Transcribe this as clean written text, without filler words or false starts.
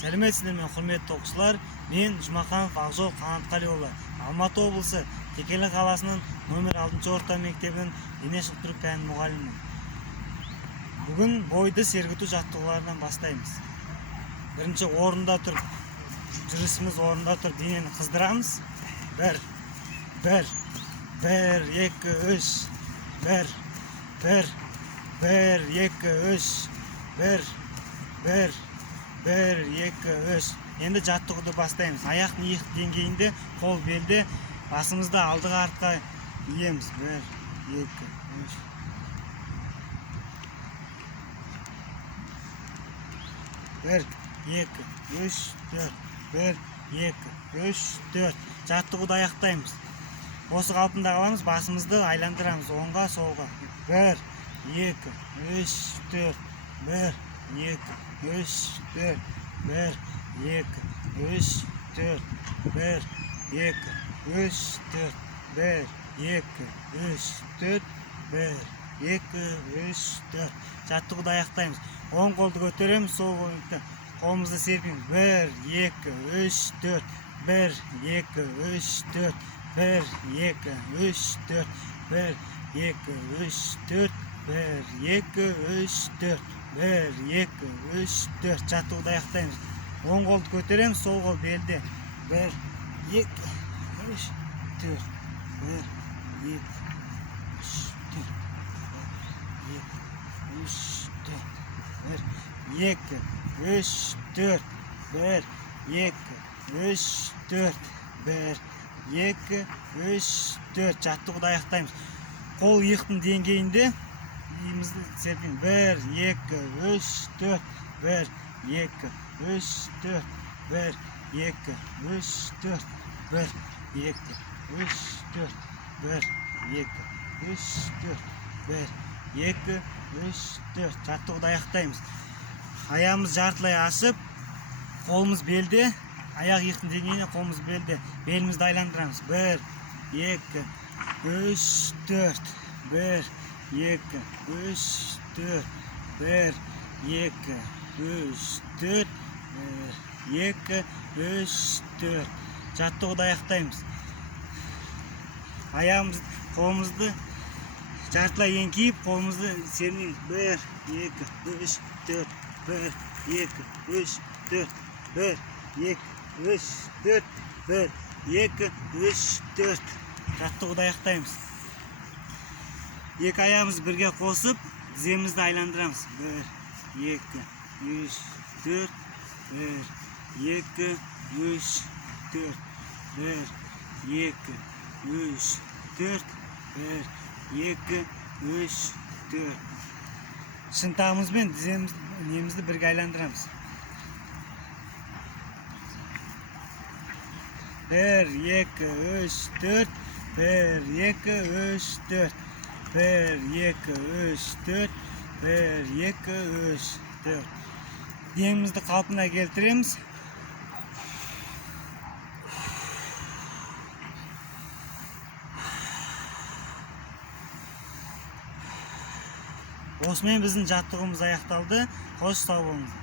Сәлеметсіздер ме, құрметті оқушылар? Мен Жұмақанов Ақжол Қанатқалиұлы, Алматы облысы Текелі қаласының номер 6 орта мектебінің дене шынықтыру пәні мұғалімімін. Бүгін бойды сергіту жаттығуларынан бастаймыз. Бірінші орында тұрып, жүрісіміз орында тұрып денені қыздырамыз. 1, 2, 3, 1, 2, 3, 1, 1, 2, 3. Енді жаттығуды бастаймыз. Аяқ иық деңгейінде, қол белде, басымызды алдыға артқа иеміз. 1, 2, 3. 1, 2, 3, 4. 1, 2, 3, 4. Жаттығуды аяқтаймыз. Осы қалпында қаламыз, басымызды айландырамыз оңға, солға. 1, 2, 3, 4. 1, 2, 3, 4. 1, 2, 3, 4. 1, 2, 3, 4. 1, 2, 3, 4. 1, 2, 3, 4. Жаттығуды аяқтаймыз. Оң қолды көтереміз, сол қолымызды серпеміз. 1, 2, 3, 4. 1, 2, 3, 4. 1, 2, 3, 4. 1, 2, 3, 4. 1, 2, 3, 4. 1, 2, 3, 4. Жаттығуды аяқтаймыз. Оң қолды көтереміз, сол қол белде. 1, 2, 3, 4. 1, 2, 3, 4. 1, 2, 3, 4. 1, 2, 3, 4. 1, 2, 3, 4. 1, 2, 3, 4. Жаттығуды аяқтаймыз. Қол иықтың деңгейінде иімізді серпеміз. 1, 2, 3, 4. 1, 2, 3, 4. 1, 2, 3, 4. 1, 2, 3, 4. 1, 2, 3, 4. 1, 2, 3, 4. Жаттығуды аяқтаймыз. Аяғымыз жартылай ашып, қолымыз белде, аяқ иықтың деңгейіне қолымыз белде. Белімізді айландырамыз. 1, 2, 3, 4. 1, 2, 3, 4. 1, 2, 3, 4. 1, 2, 3, 4. Жаттығуды аяқтаймыз. Аяғымыз, қолымызды жартылай еңкейіп, қолымызды сермейміз. 1, 2, 3, 4. 1, 2, 3, 4. 1, 2, 3, 4. 1, 2, 3, 4. Жаттығуды аяқтаймыз. Екі аяғымызды бірге қосып, тіземізді айландырамыз. 1, 2, 3, 4. 1, 2, 3, 4. 1, 2, 3, 4. 1, 2, 3, 4. Шынтағымызбен тіземізді бірге айландырамыз. 1, 2, 3, 4. 1, 2, 3, 4. 1, 2, 3, 4. 1, 2, 3, 4. Денемізді қалпына келтіреміз. Осымен біздің жаттығуымыз аяқталды. Қош сау болыңыз.